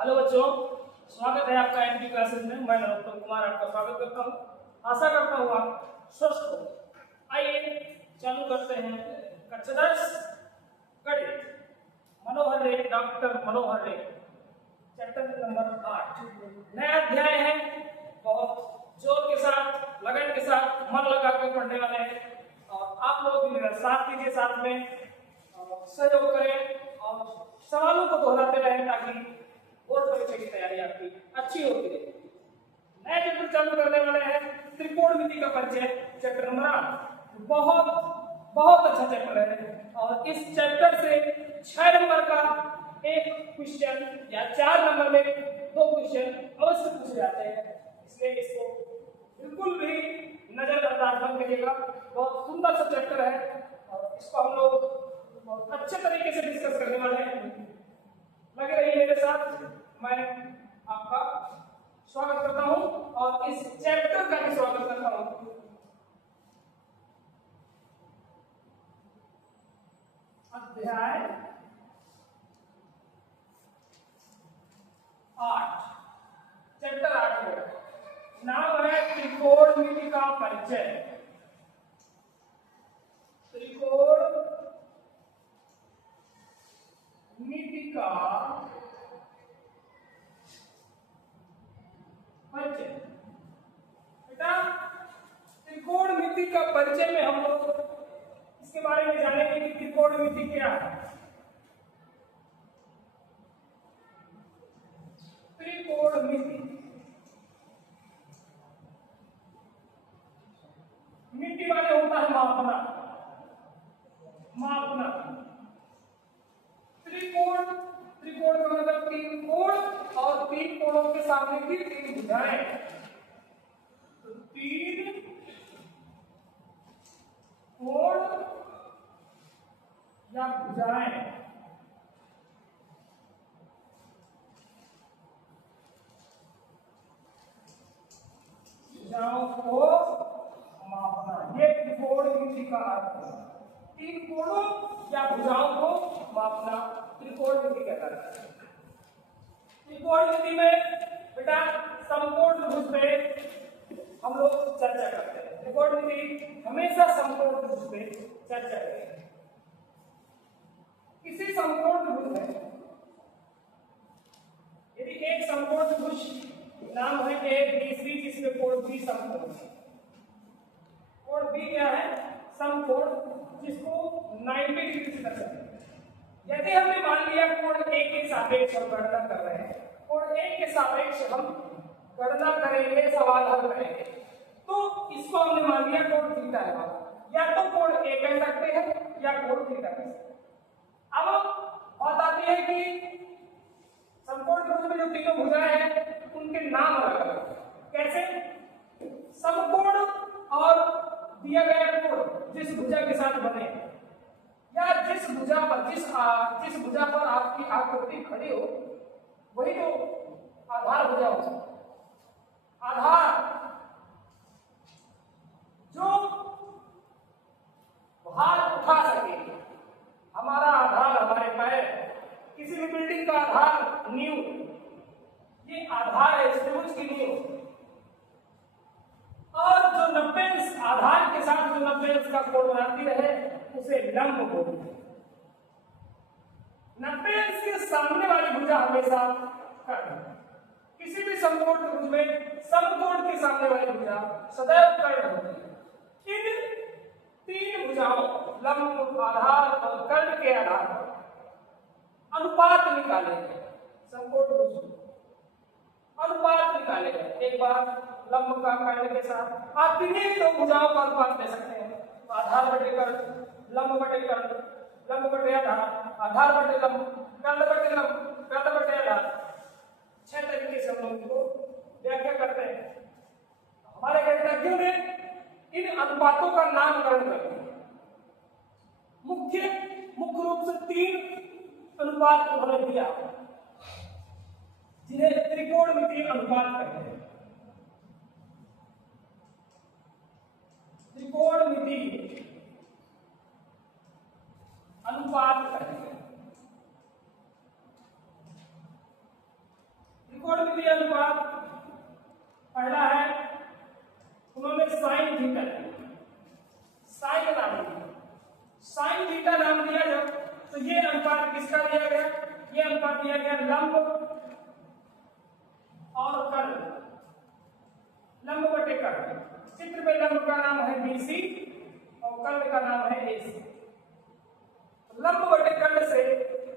Hello बच्चों, स्वागत है आपका एमपी क्लासेस में। मैं नरोत्तम कुमार आपका स्वागत करता हूँ। आशा करता हूँ आप स्वस्थ हो। आइए चालू करते हैं कक्षा 10 गणित मनोहर रे, डॉक्टर मनोहर रे, चैप्टर नंबर 8। नया अध्याय है, बहुत जोर के साथ, लगन के साथ, मन लगा कर पढ़ने वाले हैं और आप लोग भी मेरा साथ दीजिए, साथ में सहयोग करें और सवालों को दोहराते रहें ताकि बोर्ड परीक्षा की तैयारी आपकी अच्छी होती है। नया चैप्टर चालू करने वाले हैं त्रिकोणमिति का परिचय, चैप्टर नंबर 8। बहुत बहुत अच्छा चैप्टर है और इस चैप्टर से 6 नंबर का एक क्वेश्चन या 4 नंबर में 2 क्वेश्चन अवश्य पूछे जाते हैं, इसलिए इसको बिल्कुल भी नजरअंदाज मत करिएगा। बहुत सुंदर सा चैप्टर है और इसको हम लोग बहुत अच्छे तरीके से डिस्कस करने वाले हैं। लगे रहिए मेरे साथ। मैं आपका स्वागत करता हूं और इस चैप्टर का भी स्वागत करता हूं। अध्याय 8, चैप्टर 8 में नाम है त्रिकोणमिति का परिचय। त्रिकोणमिति का परिचय। बेटा, त्रिकोणमिति का परिचय में हम लोग इसके बारे में जानेंगे कि त्रिकोणमिति क्या है। त्रिकोणमिति, मिति वाले होता है मापना, मापना। त्रिकोण, त्रिकोण का मतलब 3 कोण और 3 कोणों के सामने की 3 भुजाएं। तो 3 कोण या भुजाएं, भुजाओं को मापना, ये त्रिकोणमिति का अर्थ है। 3 कोणों या भुजाओं को मापना त्रिकोणमिति कहलाता है। त्रिकोणमिति में बेटा समकोण त्रिभुज पे हम लोग चर्चा करते हैं। त्रिकोणमिति हमेशा समकोण त्रिभुज पे चर्चा करेंगे। किसी समकोण त्रिभुज में यदि एक समकोण त्रिभुज नाम है ABCD, जिसमें कोण B समकोण है। कोण B क्या है? समकोण, जिसको 90 डिग्री से दर्शाते हैं। यदि हमने मान लिया कोण A के सापेक्ष हम गणना कर रहे हैं, कोण A के सापेक्ष हम गणना करेंगे, सवाल हल करेंगे, तो इसको हमने मान लिया कोण थीटा है। या तो कोण A कह सकते हैं या कोण थीटा कह सकते हैं। अब बात आती है कि समकोण त्रिभुज में जो तीनों भुजाएं हैं उनके नाम अलग अलग हैं। कैसे? समकोण और दिया गया कोण जिस भुजा के साथ बने या जिस भुजा पर आपकी आकृति खड़ी हो, वही तो आधार भुजा होती है। आधार जो भार उठा सके, हमारा आधार हमारे पैर, किसी भी बिल्डिंग का आधार नींव, ये आधार है इस त्रिभुज की नींव। और जो 90 आधार के साथ जो 90 का कोण बनाती रहे उसे लंब बोलते हैं। 90 के सामने वाली भुजा हमेशा कर्ण, किसी भी समकोण त्रिभुज में समकोण के सामने वाली भुजा सदैव कर्ण होती है। इन 3 भुजाओं लंब, आधार और कर्ण के आधार पर अनुपात निकालेंगे। समकोण त्रिभुज अनुपात निकालेंगे। एक बार लंब का कर्ण के साथ आप किन्हीं 2 भुजाओं का अनुपात ले सकते हैं। आधार बटे कर्ण, लंब बटे कर्ण, लंब बटे आधार, आधार बटे लंब, कर्ण बटे लंब, कर्ण बटे आधार। 6 तरीके से हम लोग इसको व्याख्या करते हैं। हमारे गणितज्ञों ने इन अनुपातों का नामकरण कर दिया। मुख्य रूप से 3 अनुपात उन्होंने दिया जिन्हें त्रिकोणमिति अनुपात कहते हैं। त्रिकोणमिति अनुपात कहते हैं। बाद दिया गया लंब और कर्ल, लंब बटे कर्ल। चित्र में लंब का नाम है BC और कर्ल का नाम है AC। लंब बटे कर्ल से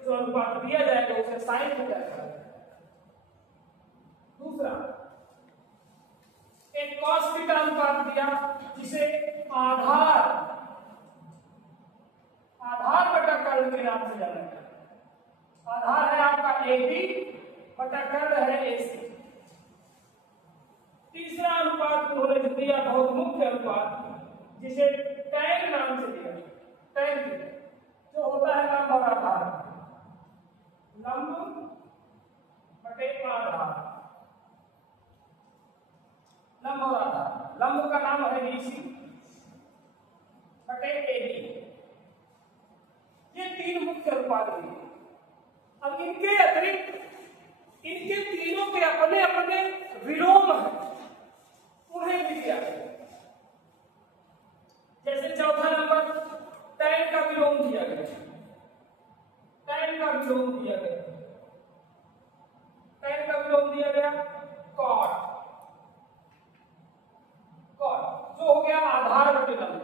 जो अनुपात दिया जाएगा उसे साइन हो जाएगा। दूसरा, एक cos थीटा अनुपात दिया जिसे आधार बटा कर्ल के नाम से जाना जाता है। आधार है आपका AB बटा कर्ल है AC। तीसरा अनुपात उन्होंने जो दिया बहुत मुख्य अनुपात जिसे tan नाम से दिया, tan थीटा जो होता है लंब और आधार, लंब बटे आधार, लंब और आधार। लंब का नाम है BC बटे AB। ये तीन मुख्य अनुपात दिए। अब इनके अतिरिक्त इनके तीनों के अपने अपने विलोम हैं, उन्हें भी दिया गया। जैसे चौथा नंबर tan का विलोम दिया गया, tan का विलोम दिया गया, tan का विलोम दिया गया cot, cot जो हो गया आधार बटे लंब,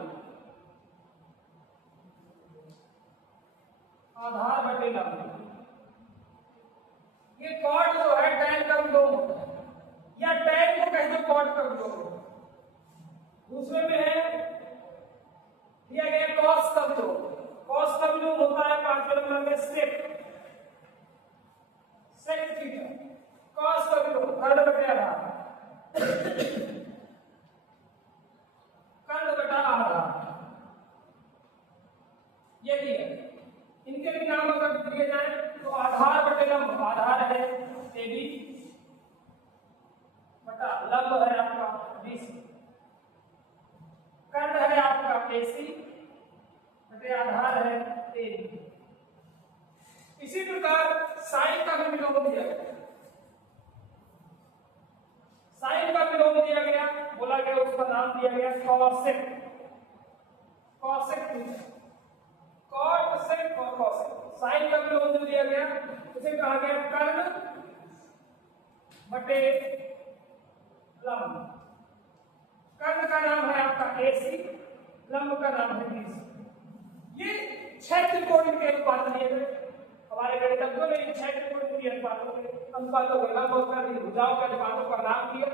आधार बटे लंब। ये cot जो है tan का विलोम होता है, या tan को कह दो cot का विलोम होता है। दूसरे में है दिया गया cos का विलोम, cos का विलोम होता है 5वें नंबर में sec, sec थीटा। cos का विलोम कर्ल बटे आधार, कर्ल बटा आधार। ये दिया। इनके भी नाम अगर दिए जाए तो आधार बटे लंब, आधार है AB बटा लंब है आपका BC, कर्ल है आपका AC बटे आधार है AB। इसी प्रकार साइन का भी विलोम दिया गया, साइन का विलोम दिया गया, बोला गया उसका नाम दिया गया cosec, cosec theta, cot sec और cosec। साइन का विलोम जो दिया गया उसे कहा गया कर्ल बटे लंब। कर्ल का नाम है आपका AC, लंब का नाम है BC। ये 6 त्रिकोण के अनुपात दिए गए हमारे गणितज्ञों ने। 6 त्रिकोण के अनुपातों के लंब और कर्ल की भुजाओं के अनुपातों का नाम दिया,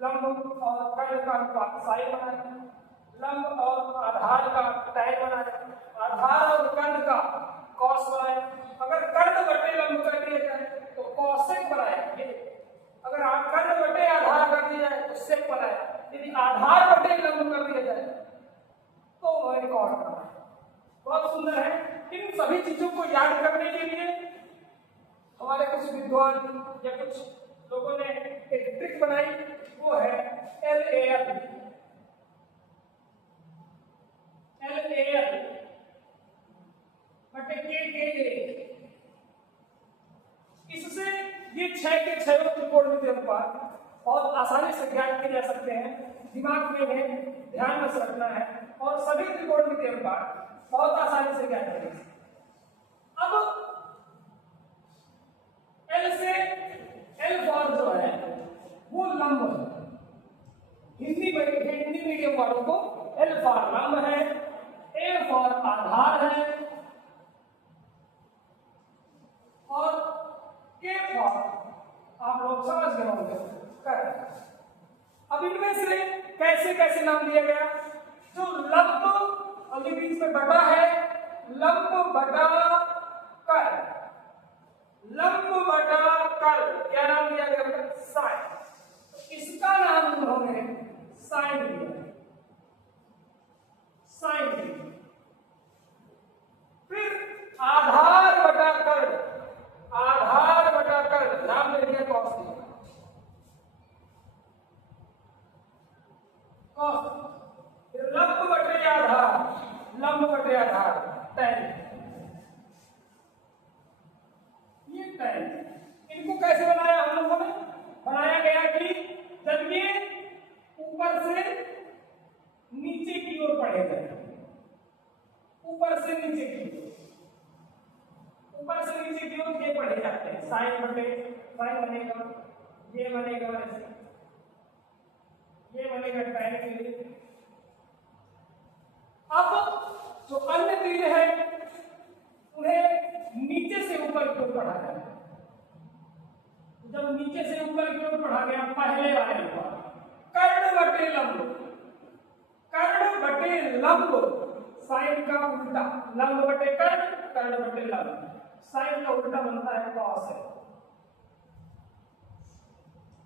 लंब और कर्ल का अनुपात साइन बनाया, लंब और आधार का tan बनाया, आधार और कर्ल का cos बनाया। अगर कर्ल बटे लंब कर दिया जाए तो cosec बनाया, अगर कर्ल बटे आधार कर दिया जाए तो sec बनाया, यदि आधार बटे लंब कर दिया जाए तो वह cot बनाया। बहुत सुंदर है। इन सभी चीजों को याद करने के लिए हमारे कुछ विद्वान या कुछ लोगों ने एक ट्रिक बनाई, वो है LAL, LAL बटे KKA। इससे ये 6 के 6 त्रिकोणमितीय अनुपात बहुत आसानी से ज्ञात किए जा सकते हैं, दिमाग में है, ध्यान में रखना है, और सभी त्रिकोणमितीय अनुपात बहुत आसानी से ज्ञात करेंगे। अब L से L फॉर जो है वो लंब है। हिंदी मीडियम वालों को L फॉर लंब है, A फॉर आधार है और K फॉर आप लोग समझ गए होंगे कर। अब इनमें से कैसे कैसे नाम दिया गया? जो लंब और ये बीच में बटा है, लंब बटा कर, लंब बटा कर क्या नाम दिया गया? साइन। इसका नाम उन्होंने साइन दिया, साइन दिया। फिर आधार बटा कर, आधार बटा कर नाम दे दिया कॉस दिया, कॉस। फिर लंब बटे आधार, लंब बटे आधार tan। पढ़े जाते हैं। साइन बटे साइन बनेगा, ये बनेगा ऐसे, ये बनेगा tan के। अब जो अन्य तीर है उन्हें नीचे से ऊपर की ओर पढ़ा जाए। जब नीचे से ऊपर की ओर पढ़ा गया, पहले वाले अनुपात कर्ण बटे लंब, कर्ण बटे लंब, साइन का उल्टा, लंब बटे कर्ण, कर्ण बटे लंब, साइन का उल्टा बनता है कॉसेक,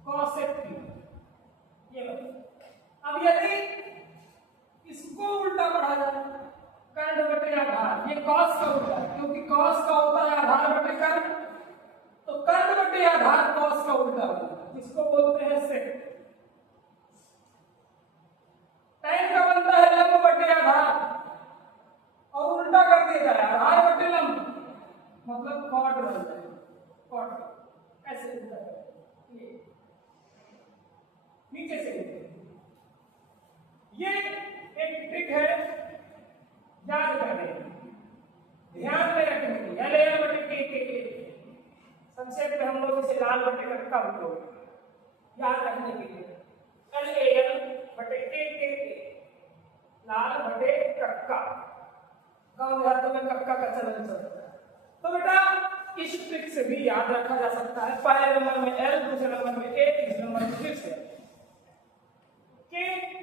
कॉसेक थीटा। ये अब यदि इसको उल्टा पढ़ा जाए, कर्ण बटे आधार, ये कॉस का उल्टा, क्योंकि कॉस का होता है आधार बटे कर्ण, तो कर्ण बटे आधार कॉस का उल्टा होता है, इसको बोलते हैं सेक। tan का बनता है लंब बटे आधार और उल्टा कर दिया जाए आधार बटे लंब, मतलब कॉट बन जाए, कॉट ऐसे उल्टा करें, ये नीचे से। ये एक ट्रिक है याद करने, ध्यान में रखने की। एल एल बटे के संक्षेप में हम लोग इसे लाल बटे कक्का उपयोग याद रखने के लिए, एल एल बटे के लाल बटे कक्का। गांव देहातों में कक्का का चलन चलता है, तो बेटा इस ट्रिक से भी याद रखा जा सकता है। पहले नंबर में एल, दूसरे नंबर में ए, तीसरे नंबर में फिर से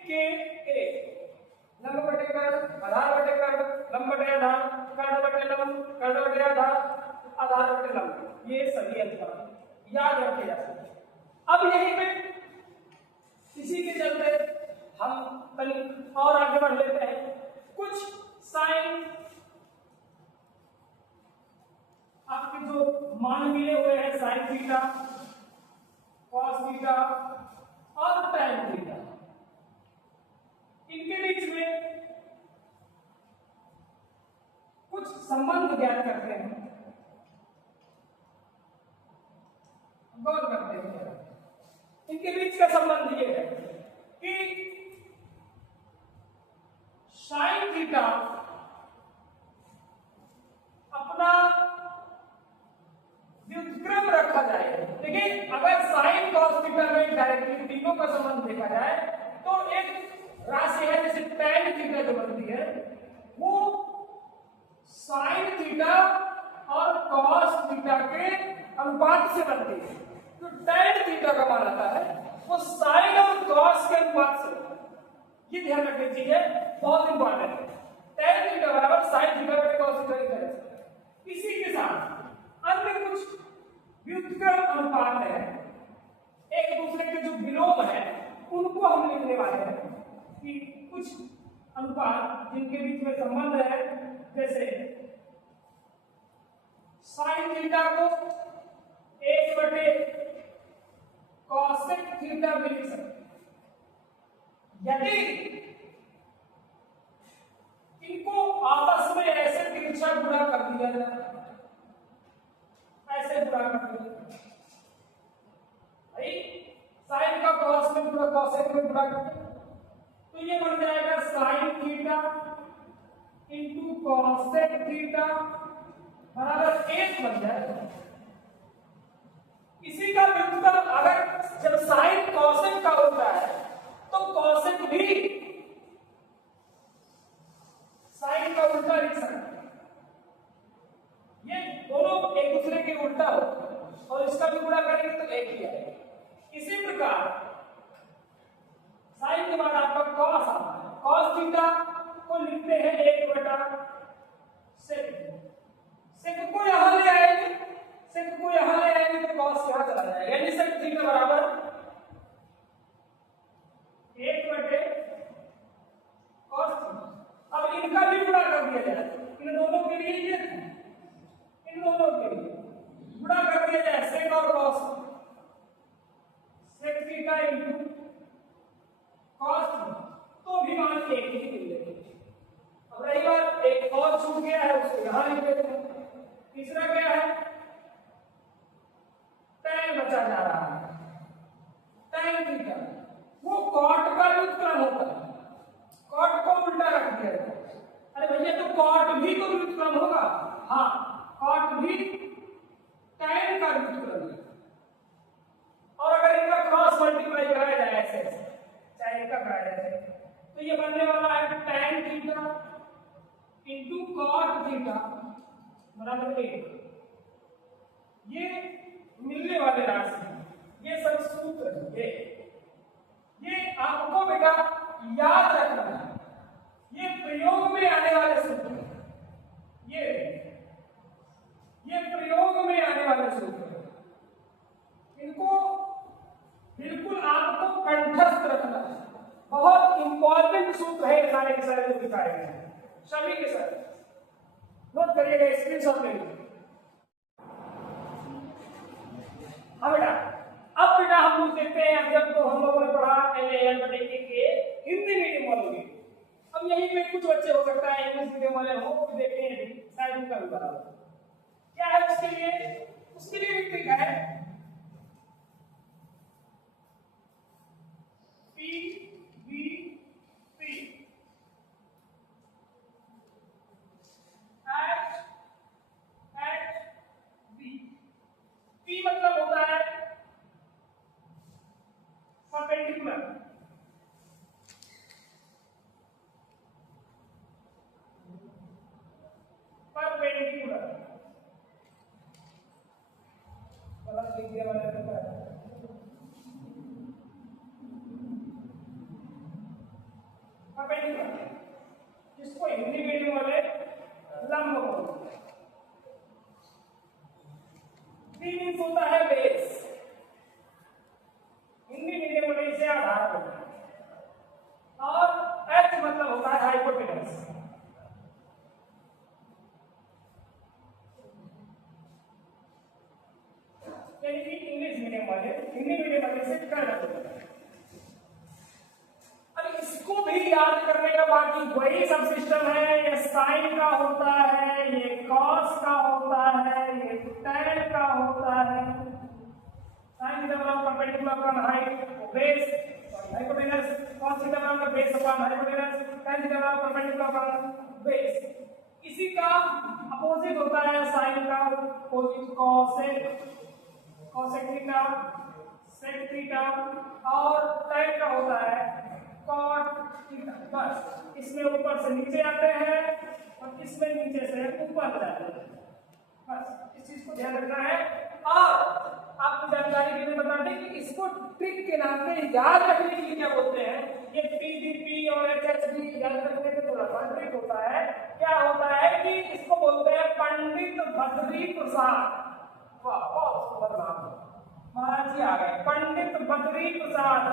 के लंब बटे कर्ण, आधार बटे कर्ण, लंब बटे आधार, कर्ण बटे लंब, कर्ण बटे आधार, आधार बटे लंब, ये सभी अनुपात याद रखे जा सकते हैं। अब यही पे इसी के चलते हम और आगे बढ़ लेते हैं। कुछ साइन आपके जो मान मिले हुए हैं, साइन थीटा, कॉस थीटा और tan थीटा, इनके बीच में कुछ संबंध ज्ञात करते हैं, गौर करते हैं। इनके बीच का संबंध ये है कि साइन थीटा अपना व्युत्क्रम रखा जाए, लेकिन अगर साइन कॉस थीटा में डायरेक्टली तीनों का संबंध देखा जाए तो एक राशि है जैसे tan थीटा जो बनती है वो साइन थीटा और कॉस थीटा के अनुपात से बनती है। तो tan थीटा का मान आता है वो साइन और कॉस के अनुपात से, ये ध्यान रखने की चीज है, बहुत इंपॉर्टेंट है। tan थीटा बराबर साइन थीटा बटे कॉस थीटा की तरह से। इसी के साथ अन्य कुछ व्युत्क्रम अनुपात है, एक दूसरे के जो विलोम है उनको हम लिखने वाले हैं कि कुछ अनुपात जिनके बीच में संबंध है, जैसे साइन थीटा को 1 बटे कॉसेक थीटा भी लिख सकते हैं। यदि इनको आपस में ऐसे तिरछा गुणा कर दिया जाए, ऐसे गुणा कर दिया भाई, साइन का कॉस में गुणा, कॉसेक में गुणा कर, तो ये बन जाएगा sine theta into cosec theta बराबर 1 बन जाएगा। इसी का व्युत्क्रम अगर जब साइन कॉसेक का होता है तो कॉसेक भी साइन का उल्टा लिख सकते हैं, ये दोनों एक दूसरे के उल्टा हो और इसका भी गुणा करेंगे तो एक ही आएगा। इसी प्रकार साइन के बाद आपका कॉस आता है, कॉस थीटा को लिखते हैं 1 बटा सेक, सेक को यहां ले आएंगे, सेक को यहां ले आएंगे तो कॉस यहां चला जाएगा, यानी सेक थीटा बराबर 1 बटे कॉस थीटा। अब इनका भी गुणा कर दिया जाए, इन दोनों के लिए ये, इन दोनों के लिए गुणा कर दिया जाए सेक और cos, sec theta into cos तो भी मान एक ही मिलेगा। अब रही बात एक और छूट गया है, उसको यहां लिख देते हैं। तीसरा क्या है, tan का व्युत्क्रम है। और अगर इनका क्रॉस मल्टीप्लाई कराया जाए ऐसे चाहे इनका कराया जाए तो ये बनने वाला है tan theta into cot theta बराबर 1। ये मिलने वाले राशि ये सब सूत्र है, ये आपको बेटा याद रखना है। ये प्रयोग में आने वाले सूत्र ये प्रयोग में आने वाले सूत्र, इनको बिल्कुल आपको कंठस्थ रखना है। बहुत इंपॉर्टेंट सूत्र है सारे के सारे जो दिखाए गए हैं सभी के सारे नोट करिएगा, स्क्रीनशॉट ले लीजिए। अब बेटा हम लोग देखते हैं, जब तो हम लोगों ने पढ़ा LAL बटे के हिंदी मीडियम वालों की। अब यहीं पे कुछ बच्चे हो सकता है इंग्लिश मीडियम वाले हो तो देखे हैं शायद उनका भी बता दो क्या है उसके लिए भी ट्रिक है। P मतलब होता है परपेंडिकुलर, गलत लिख दिया मैंने परपेंडिकुलर, जिसको हिंदी मीडियम वाले लंब बोलते हैं। B मीन्स होता है बेस, हिंदी मीडियम वाले इसे आधार बोलते हैं। और H मतलब होता है हाइपोटेनस, यानी कि इंग्लिश मीडियम वाले हिंदी मीडियम वाले से कर रखते हैं। अब इसको भी याद करने का बाकी वही सब सिस्टम है, ये साइन का होता है, ये कॉस का होता है, ये tan का होता है। साइन थीटा बराबर perpendicular upon height base hypotenuse, cos theta बराबर base upon hypotenuse, tan theta बराबर परपेंडिकुलर अपॉन बेस। इसी का अपोजिट होता है साइन का opposite cosec theta, sec theta, और tan का होता है cot थीटा। बस इसमें ऊपर से नीचे आते हैं और इसमें नीचे से ऊपर जाते हैं। बस इस चीज को ध्यान रखना है। और आपको जानकारी के लिए बता दें कि इसको ट्रिक के नाम पे याद रखने के लिए क्या बोलते हैं, ये PDP और HHD याद रखने के थोड़ा सा ट्रिक होता है। क्या होता है कि इसको बोलते हैं पंडित बद्री प्रसाद। वाह बहुत सुंदर नाम, महाराज जी आ गए। पंडित बद्री प्रसाद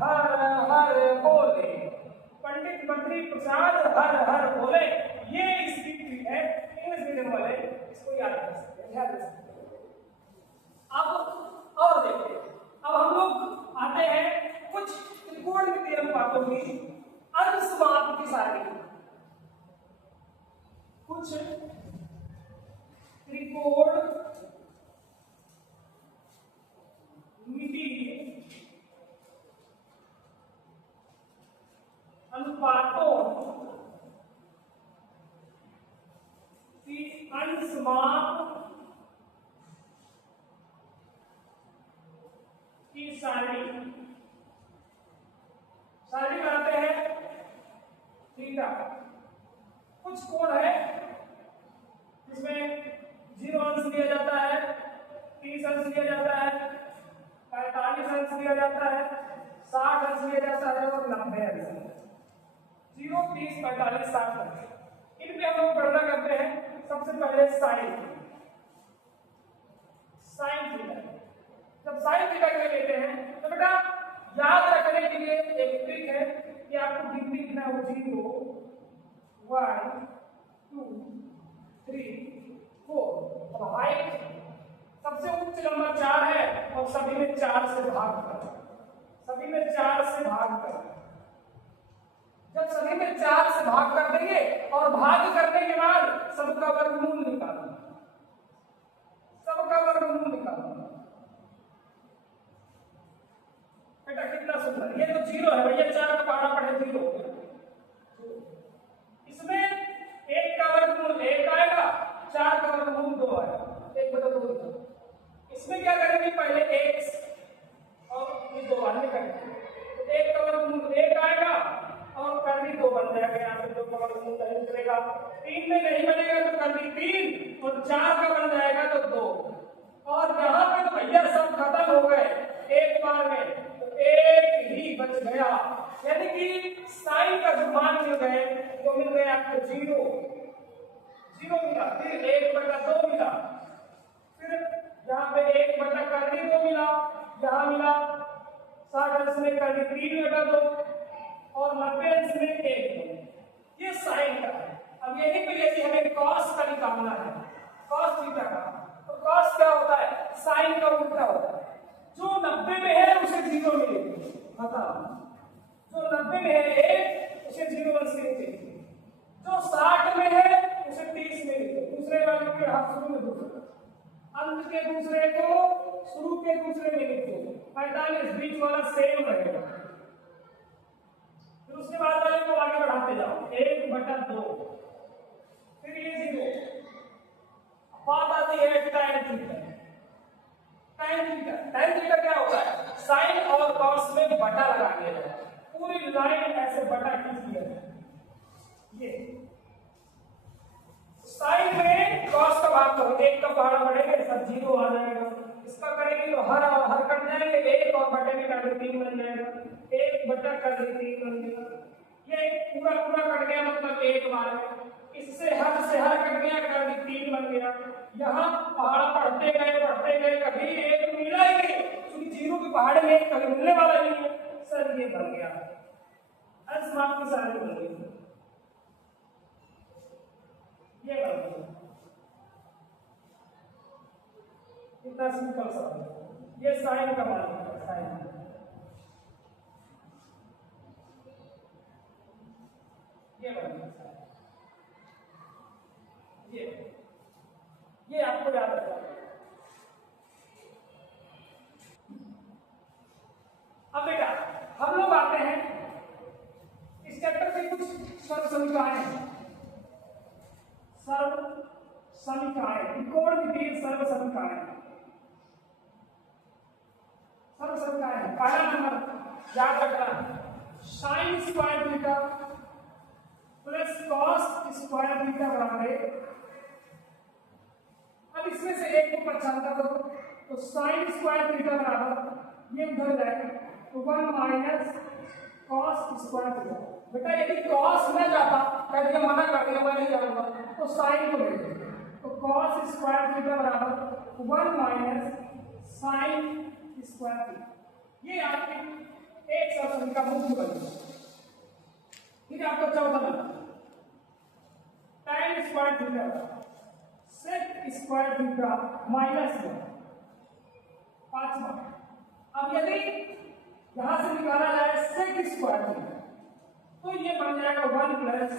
हर हर बोले, पंडित बद्री प्रसाद हर हर बोले, ये इसकी ट्रिक है। इंग्लिश मीडियम वाले इसको याद रख सकते हैं, ध्यान रख सकते हैं। अब और देखिए, अब हम लोग आते हैं कुछ त्रिकोणमितीय अनुपातों की अंशमाप सारणी, कुछ त्रिकोण अनुपातों की अंशमाप की सारणी बनाते हैं। थीटा कुछ कोण है जिसमें 0 अंश लिया जाता है, 30 अंश लिया जाता है, 45 अंश लिया जाता है, 60 अंश लिया जाता है और 90 अंश। 0, 30, 45, 60 अंश। इन पे हम लोग गणना करते हैं। सबसे पहले साइन थीटा। जब साइन थीटा के लेते हैं तो बेटा याद रखने के लिए एक ट्रिक है कि आपको गिनती लिखना हो 0, 1, 2, 3, 4। अब हाइट सबसे उच्च नंबर 4 है और सभी में 4 से भाग कर, जब सभी में 4 से भाग कर देंगे और भाग करने के बाद सबका वर्गमूल निकालना, बेटा कितना सुंदर। ये तो 0 है भैया, 4 का पहाड़ा पड़े 0 हो गया। इसमें 1 का वर्गमूल 1 आएगा, 4 का वर्गमूल 2 आएगा, 1/2 लिखा। यहाँ मिला 60 अंश में कर दी 3/2 और 90 अंश में 1। ये साइन का है। अब यही पे यदि हमें कॉस का निकालना है, कॉस थीटा का, तो कॉस क्या होता है, साइन का उल्टा होता है। जो 90 में है उसे 0 मिलेगी, बताओ। जो 90 में है 1 उसे 0 अंश से लिखेंगे, जो 60 में है उसे 30 में लिखेंगे। दूसरे वाले के हाथ शुरू में दूसरा, अंत के दूसरे को शुरू के दूसरे में लिखेंगे। 45 बीच वाला सेम रहेगा। फिर उसके बाद वाले को आगे बढ़ाते जाओ, 1/2, फिर ये 0, बात आती है tan थीटा। tan थीटा क्या होता है, साइन और कॉस में बटा लगा दिया जाए, पूरी लाइन ऐसे बटा खींच दिया जाए। ये साइन में कॉस का भाग करो, 1 का पहाड़ा बढ़ेगा सब 0 आ जाएगा। इसका करेंगे तो हर कट जाएंगे, 1 और बटे में कर 3 बन जाएगा, 1/3 बन जाएगा। ये पूरा कट गया मतलब 1 बार में, इससे हर कट गया कर 3 बन गया। यहाँ पहाड़ा बढ़ते गए कभी 1 मिला ही नहीं, क्योंकि 0 के पहाड़े में 1 कभी मिलने वाला नहीं है सर। ये बन गया अंश माप के सारे बन गए, ये बन गया। इतना सिंपल सा ये साइन का मान है, साइन ये बन गया। ये आपको याद रखना। अब बेटा हम लोग आते हैं इस चैप्टर से कुछ सर्व समीकरण हैं, सर्व समीकरण, कोण विधि सर्व समीकरण। पहला नंबर याद रखना, sine square theta plus cos square theta बराबर। अब इसमें से एक को पहचानता करो, तो साइन स्क्वायर थीटा बराबर ये उधर जाएगा तो 1 माइनस कॉस स्क्वायर थीटा। बेटा यदि कॉस न जाता, कह दिया मना कर दिया मैं नहीं जाऊंगा, तो साइन को ले लो, तो कॉस स्क्वायर थीटा बराबर 1 माइनस साइन स्क्वायर थीटा। ये आपके एक समीकरण का मुख्य बन गया। ठीक है, आपको चौथा number tan square theta sec square theta -1, 5वां। अब यदि यहां से निकाला जाए sec स्क्वायर थीटा तो ये बन जाएगा 1 प्लस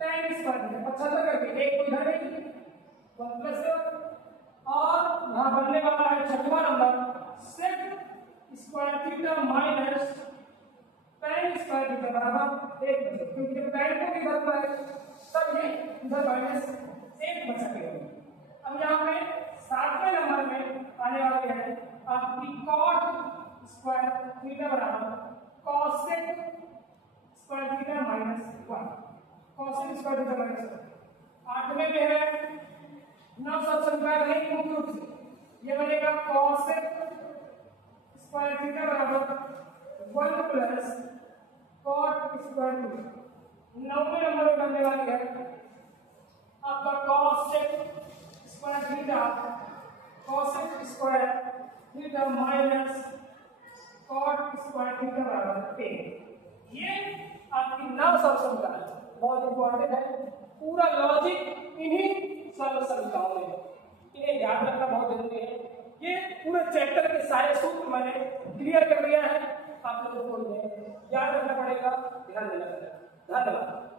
tan स्क्वायर थीटा। 75 करके एक को इधर नहीं, 1 प्लस, और यहां बनने वाला है 6वां number sec square theta minus tan square theta बराबर 1, क्योंकि tan को इधर पर तब ये इधर माइनस 1 बचा के। अब यहाँ पे 7वें नंबर में आने वाले हैं आपकी cot स्क्वायर थीटा बराबर cosec square theta -1, cosec square theta -1। 8वें में है नव समीकरण नहीं, मुख्य रूप से ये बनेगा cosec स्क्वायर थीटा बराबर 1 प्लस cot स्क्वायर थीटा। 9वें नंबर में बनने वाली है आपका cosec square theta, cosec square theta minus cot square theta बराबर 1। ये आपकी नव समीकरण बहुत इंपॉर्टेंट है। पूरा लॉजिक इन्हीं सरल समीकरणों में, इन्हें याद रखना बहुत जरूरी है। ये पूरे चैप्टर के सारे सूत्र मैंने क्लियर कर दिया है, आप लोगों को याद रखना पड़ेगा, ध्यान देना पड़ेगा। धन्यवाद।